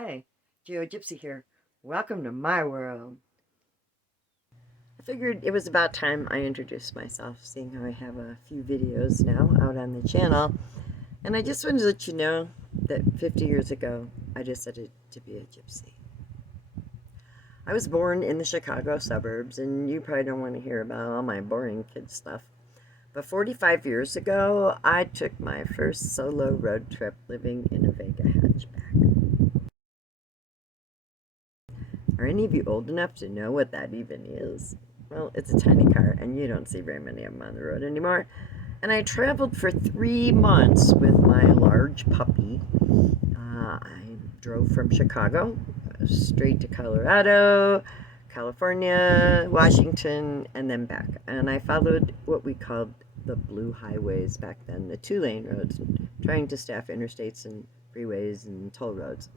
Hi, Geogypsy here. Welcome to my world. I figured it was about time I introduced myself, seeing how I have a few videos now out on the channel. And I just wanted to let you know that 50 years ago, I decided to be a gypsy. I was born in the Chicago suburbs, and you probably don't want to hear about all my boring kid stuff. But 45 years ago, I took my first solo road trip living in a Vega hatchback. Are any of you old enough to know what that even is? Well, it's a tiny car, and you don't see very many of them on the road anymore. And I traveled for 3 months with my large puppy. I drove from Chicago straight to Colorado, California, Washington, and then back. And I followed what we called the blue highways back then, the two-lane roads, trying to staff interstates and freeways and toll roads.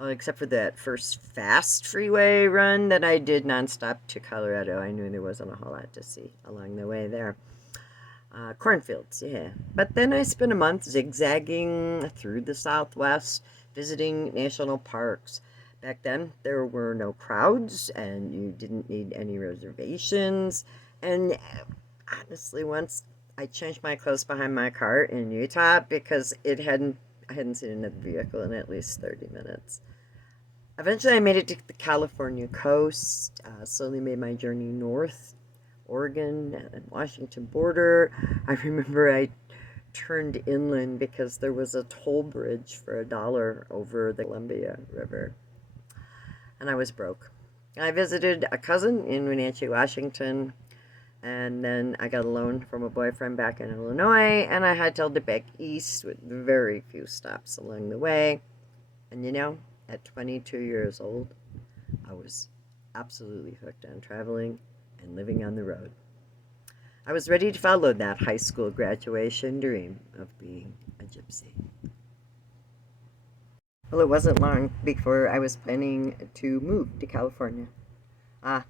Except for that first fast freeway run that I did nonstop to Colorado. I knew there wasn't a whole lot to see along the way there. Cornfields, yeah. But then I spent a month zigzagging through the Southwest, visiting national parks. Back then, there were no crowds, and you didn't need any reservations. And honestly, once I changed my clothes behind my car in Utah because I hadn't seen another vehicle in at least 30 minutes. Eventually, I made it to the California coast, slowly made my journey north, Oregon and Washington border. I remember I turned inland because there was a toll bridge for $1 over the Columbia River, and I was broke. I visited a cousin in Wenatchee, Washington, and then I got a loan from a boyfriend back in Illinois, and I hightailed it back east with very few stops along the way. And at 22 years old, I was absolutely hooked on traveling and living on the road. I was ready to follow that high school graduation dream of being a gypsy. Well, it wasn't long before I was planning to move to California.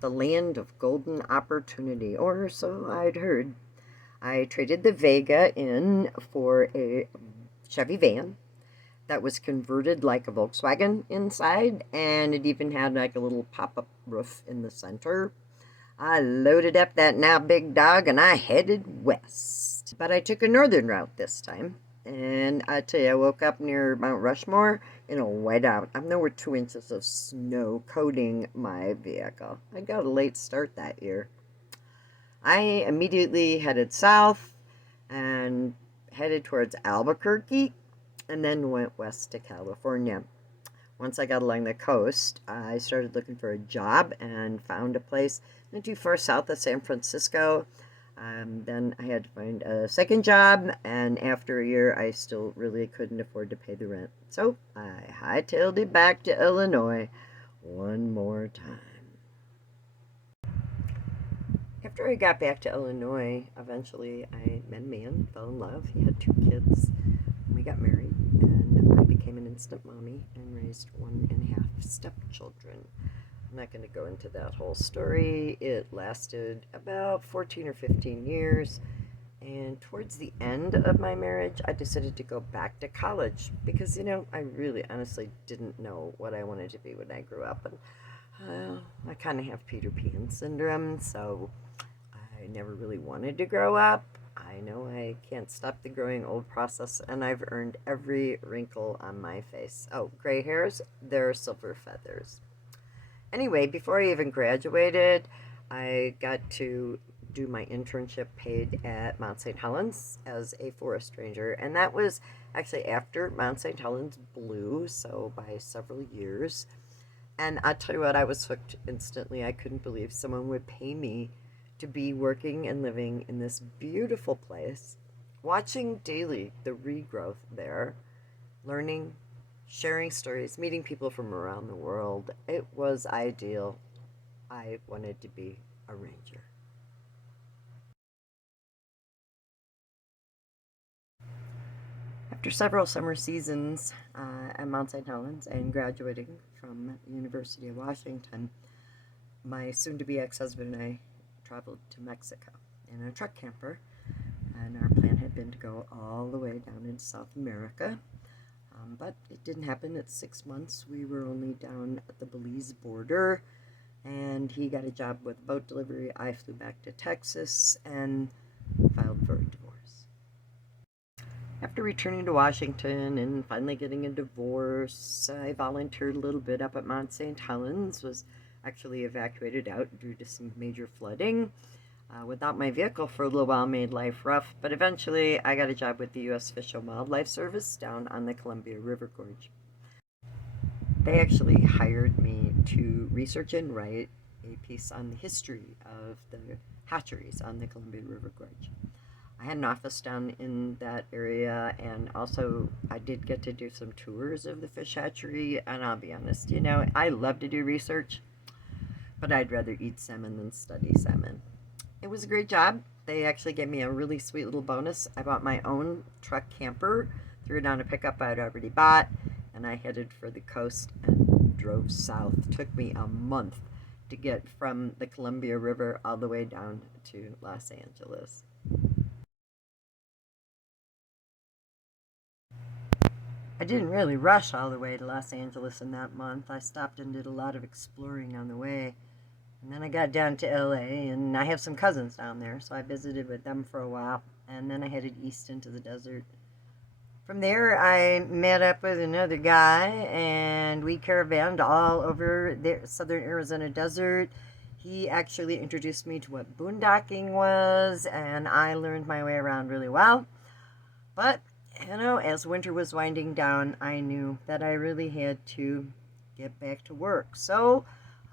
The land of golden opportunity, or so I'd heard. I traded the Vega in for a Chevy van that was converted like a Volkswagen inside, and it even had like a little pop-up roof in the center. I loaded up that now big dog and I headed west. But I took a northern route this time. And I tell you, I woke up near Mount Rushmore in a whiteout. I'm nowhere 2 inches of snow coating my vehicle. I got a late start that year. I immediately headed south and headed towards Albuquerque and then went west to California. Once I got along the coast, I started looking for a job and found a place not too far south of San Francisco. Then I had to find a second job, and after a year, I still really couldn't afford to pay the rent. So I hightailed it back to Illinois one more time. After I got back to Illinois, eventually I met a man, fell in love. He had 2 kids, and we got married, and I became an instant mommy and raised 1.5 stepchildren. I'm not going to go into that whole story. It lasted about 14 or 15 years, and towards the end of my marriage, I decided to go back to college because, I really honestly didn't know what I wanted to be when I grew up, and I kind of have Peter Pan syndrome, so I never really wanted to grow up. I know I can't stop the growing old process, and I've earned every wrinkle on my face. Oh, gray hairs, they're silver feathers. Anyway, before I even graduated, I got to do my internship paid at Mount St. Helens as a forest ranger, and that was actually after Mount St. Helens blew, so by several years. And I'll tell you what, I was hooked instantly. I couldn't believe someone would pay me to be working and living in this beautiful place, watching daily the regrowth there, learning, sharing stories, meeting people from around the world. It was ideal. I wanted to be a ranger. After several summer seasons at Mount St. Helens and graduating from the University of Washington, my soon-to-be ex-husband and I traveled to Mexico in a truck camper, and our plan had been to go all the way down into South America. But it didn't happen at 6 months. We were only down at the Belize border, and he got a job with boat delivery. I flew back to Texas and filed for a divorce. After returning to Washington and finally getting a divorce, I volunteered a little bit up at Mount St. Helens, was actually evacuated out due to some major flooding. Without my vehicle for a little while made life rough, but eventually I got a job with the U.S. Fish and Wildlife Service down on the Columbia River Gorge. They actually hired me to research and write a piece on the history of the hatcheries on the Columbia River Gorge. I had an office down in that area, and also I did get to do some tours of the fish hatchery, and I'll be honest, I love to do research, but I'd rather eat salmon than study salmon. It was a great job. They actually gave me a really sweet little bonus. I bought my own truck camper, threw it on a pickup I'd already bought, and I headed for the coast and drove south. It took me a month to get from the Columbia River all the way down to Los Angeles. I didn't really rush all the way to Los Angeles in that month. I stopped and did a lot of exploring on the way. And then I got down to LA, and I have some cousins down there, so I visited with them for a while. And then I headed east into the desert. From there, I met up with another guy, and we caravanned all over the southern Arizona desert. He actually introduced me to what boondocking was, and I learned my way around really well. But, as winter was winding down, I knew that I really had to get back to work. So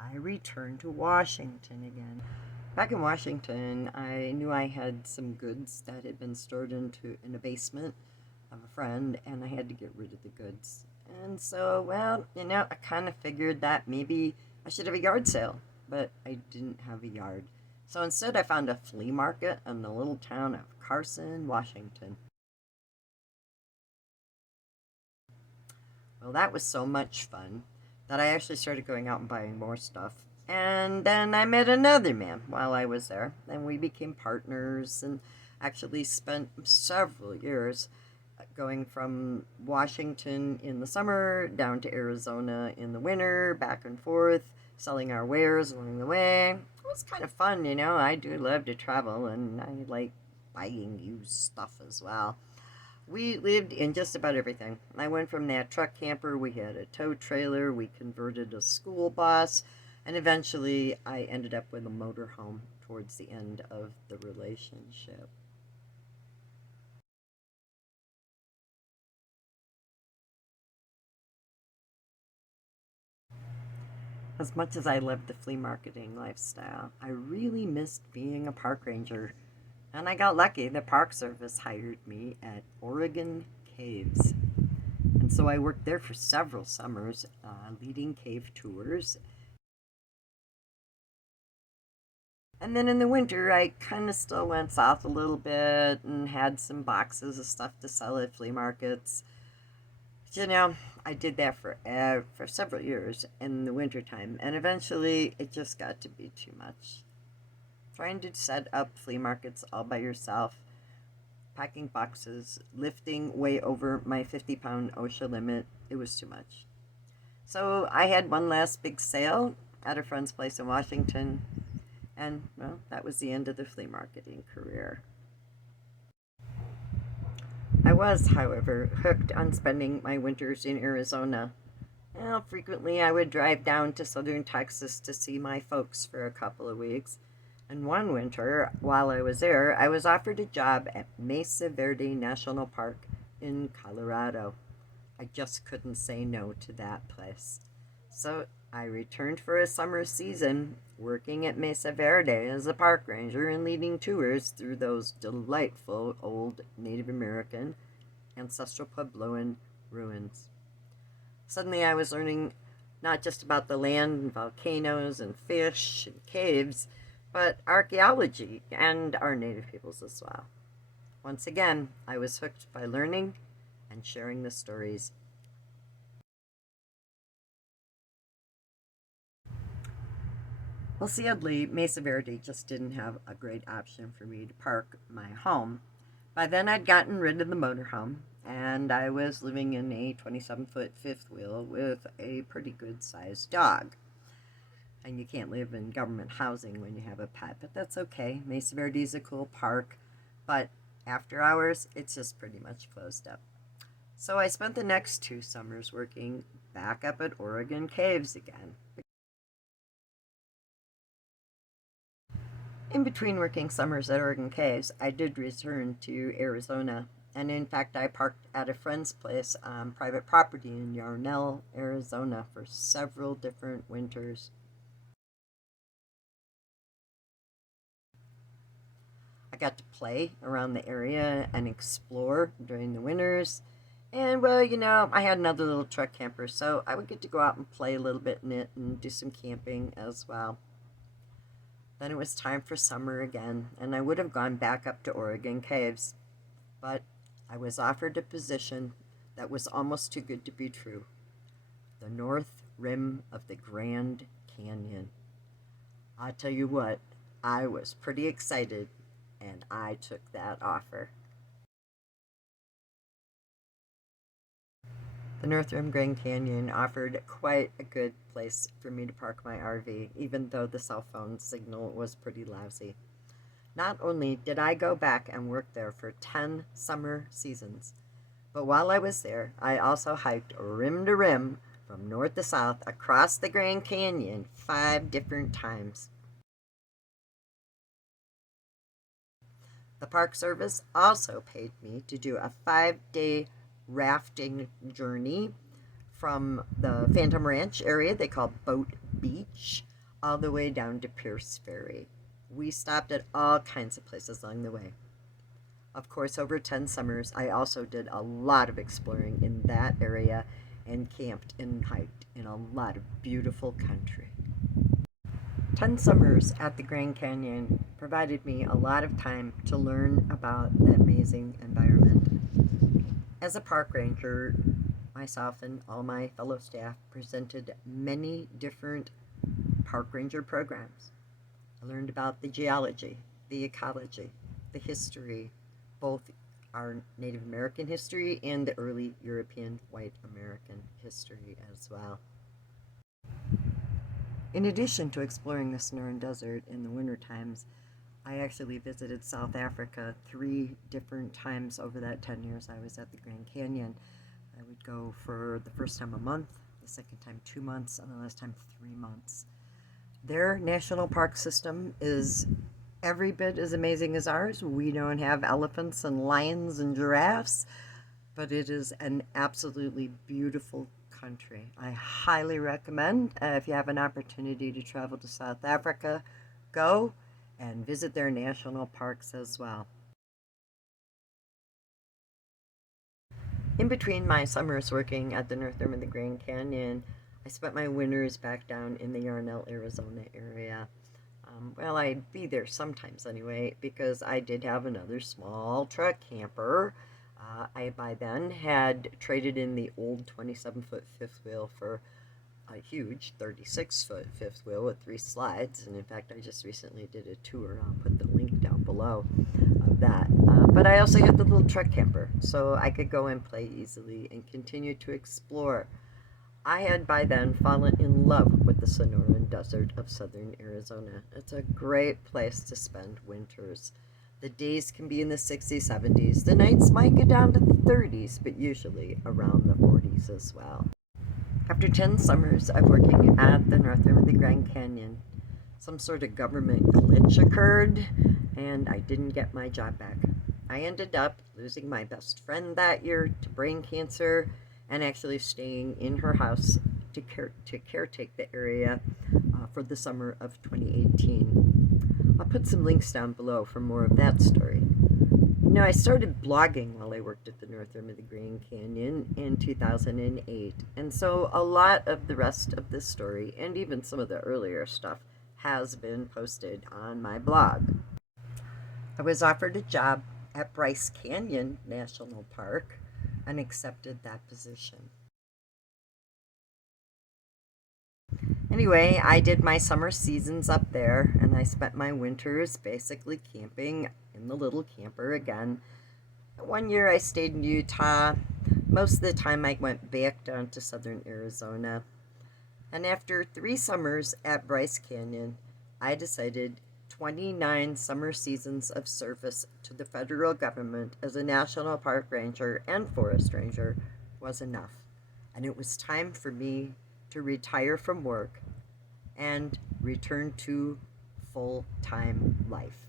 I returned to Washington again. Back in Washington, I knew I had some goods that had been stored in a basement of a friend, and I had to get rid of the goods. And so, I kind of figured that maybe I should have a yard sale, but I didn't have a yard. So instead, I found a flea market in the little town of Carson, Washington. Well, that was so much fun that I actually started going out and buying more stuff. And then I met another man while I was there, and we became partners and actually spent several years going from Washington in the summer down to Arizona in the winter, back and forth, selling our wares along the way. It was kind of fun, I do love to travel, and I like buying used stuff as well. We lived in just about everything. I went from that truck camper, we had a tow trailer, we converted a school bus, and eventually I ended up with a motorhome towards the end of the relationship. As much as I loved the flea marketing lifestyle, I really missed being a park ranger. And I got lucky. The Park Service hired me at Oregon Caves. And so I worked there for several summers, leading cave tours. And then in the winter, I kind of still went south a little bit and had some boxes of stuff to sell at flea markets. I did that for several years in the wintertime, and eventually it just got to be too much. Trying to set up flea markets all by yourself, packing boxes, lifting way over my 50-pound OSHA limit, it was too much. So I had one last big sale at a friend's place in Washington, and, that was the end of the flea marketing career. I was, however, hooked on spending my winters in Arizona. Frequently I would drive down to southern Texas to see my folks for a couple of weeks. And one winter, while I was there, I was offered a job at Mesa Verde National Park in Colorado. I just couldn't say no to that place. So I returned for a summer season, working at Mesa Verde as a park ranger and leading tours through those delightful old Native American, ancestral Puebloan ruins. Suddenly I was learning not just about the land and volcanoes and fish and caves, but archaeology and our native peoples as well. Once again, I was hooked by learning and sharing the stories. Well, sadly, Mesa Verde just didn't have a great option for me to park my home. By then, I'd gotten rid of the motorhome, and I was living in a 27-foot fifth wheel with a pretty good sized dog. And you can't live in government housing when you have a pet, but that's okay. Mesa Verde is a cool park, but after hours, it's just pretty much closed up. So I spent the next 2 summers working back up at Oregon Caves again. In between working summers at Oregon Caves, I did return to Arizona, and in fact, I parked at a friend's place on private property in Yarnell, Arizona for several different winters. I got to play around the area and explore during the winters. And well, I had another little truck camper, so I would get to go out and play a little bit in it and do some camping as well. Then it was time for summer again, and I would have gone back up to Oregon Caves, but I was offered a position that was almost too good to be true. The north rim of the Grand Canyon. I'll tell you what, I was pretty excited, and I took that offer. The North Rim Grand Canyon offered quite a good place for me to park my RV, even though the cell phone signal was pretty lousy. Not only did I go back and work there for 10 summer seasons, but while I was there, I also hiked rim to rim from north to south across the Grand Canyon 5 different times. The Park Service also paid me to do a 5-day rafting journey from the Phantom Ranch area they call Boat Beach all the way down to Pierce Ferry. We stopped at all kinds of places along the way. Of course, over 10 summers, I also did a lot of exploring in that area and camped and hiked in a lot of beautiful country. 10 summers at the Grand Canyon provided me a lot of time to learn about the amazing environment. As a park ranger, myself and all my fellow staff presented many different park ranger programs. I learned about the geology, the ecology, the history, both our Native American history and the early European white American history as well. In addition to exploring the Sonoran Desert in the winter times, I actually visited South Africa 3 different times over that 10 years I was at the Grand Canyon. I would go for the first time a month, the second time 2 months, and the last time 3 months. Their national park system is every bit as amazing as ours. We don't have elephants and lions and giraffes, but it is an absolutely beautiful country. I highly recommend, if you have an opportunity to travel to South Africa, go and visit their national parks as well. In between my summers working at the North Rim of the Grand Canyon, I spent my winters back down in the Yarnell, Arizona area. Well, I'd be there sometimes anyway, because I did have another small truck camper. I by then had traded in the old 27-foot fifth wheel for a huge 36-foot fifth wheel with 3 slides, and in fact I just recently did a tour. I'll put the link down below of that. But I also had the little truck camper, so I could go and play easily and continue to explore. I had by then fallen in love with the Sonoran Desert of southern Arizona. It's a great place to spend winters. The days can be in the 60s, 70s. The nights might get down to the 30s, but usually around the 40s as well. After 10 summers of working at the North Rim of the Grand Canyon, some sort of government glitch occurred, and I didn't get my job back. I ended up losing my best friend that year to brain cancer and actually staying in her house to caretake the area for the summer of 2018. I'll put some links down below for more of that story. I started blogging while I worked at the North Rim of the Grand Canyon in 2008, and so a lot of the rest of this story, and even some of the earlier stuff, has been posted on my blog. I was offered a job at Bryce Canyon National Park and accepted that position. Anyway, I did my summer seasons up there, and I spent my winters basically camping in the little camper again. One year I stayed in Utah. Most of the time I went back down to southern Arizona. And after 3 summers at Bryce Canyon, I decided 29 summer seasons of service to the federal government as a national park ranger and forest ranger was enough. And it was time for me to retire from work and return to full time life.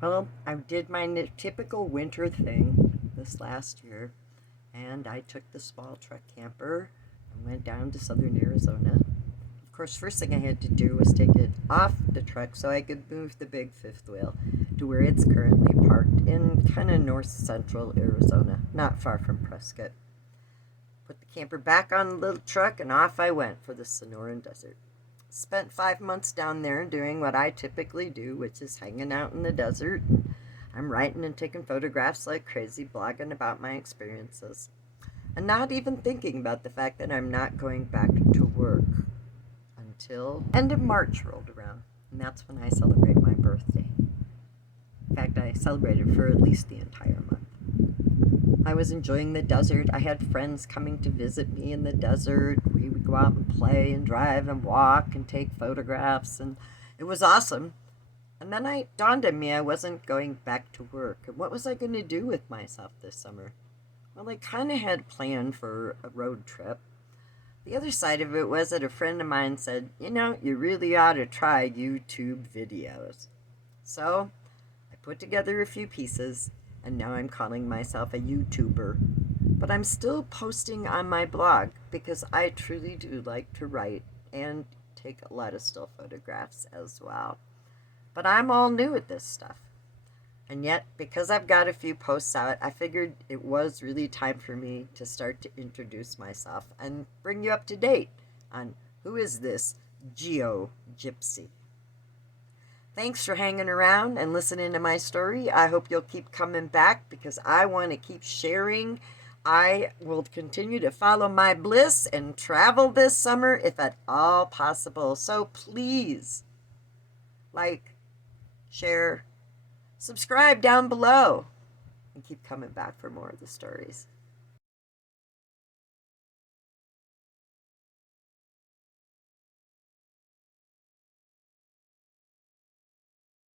Well, I did my typical winter thing this last year, and I took the small truck camper and went down to southern Arizona. Of course, first thing I had to do was take it off the truck so I could move the big fifth wheel to where it's currently parked in kind of north central Arizona, not far from Prescott. Put the camper back on the little truck and off I went for the Sonoran Desert. Spent 5 months down there doing what I typically do, which is hanging out in the desert. I'm writing and taking photographs like crazy, blogging about my experiences, and not even thinking about the fact that I'm not going back to work until end of March rolled around, and that's when I celebrate my birthday. In fact, I celebrated for at least the entire month. I was enjoying the desert. I had friends coming to visit me in the desert. We would go out and play and drive and walk and take photographs, and it was awesome. And then it dawned on me I wasn't going back to work. And what was I going to do with myself this summer? Well, I kind of had planned for a road trip. The other side of it was that a friend of mine said, you really ought to try YouTube videos. So I put together a few pieces, and now I'm calling myself a YouTuber. But I'm still posting on my blog because I truly do like to write and take a lot of still photographs as well. But I'm all new at this stuff. And yet, because I've got a few posts out, I figured it was really time for me to start to introduce myself and bring you up to date on who is this Geogypsy. Thanks for hanging around and listening to my story. I hope you'll keep coming back because I want to keep sharing. I will continue to follow my bliss and travel this summer if at all possible. So please, like, share, subscribe down below, and keep coming back for more of the stories.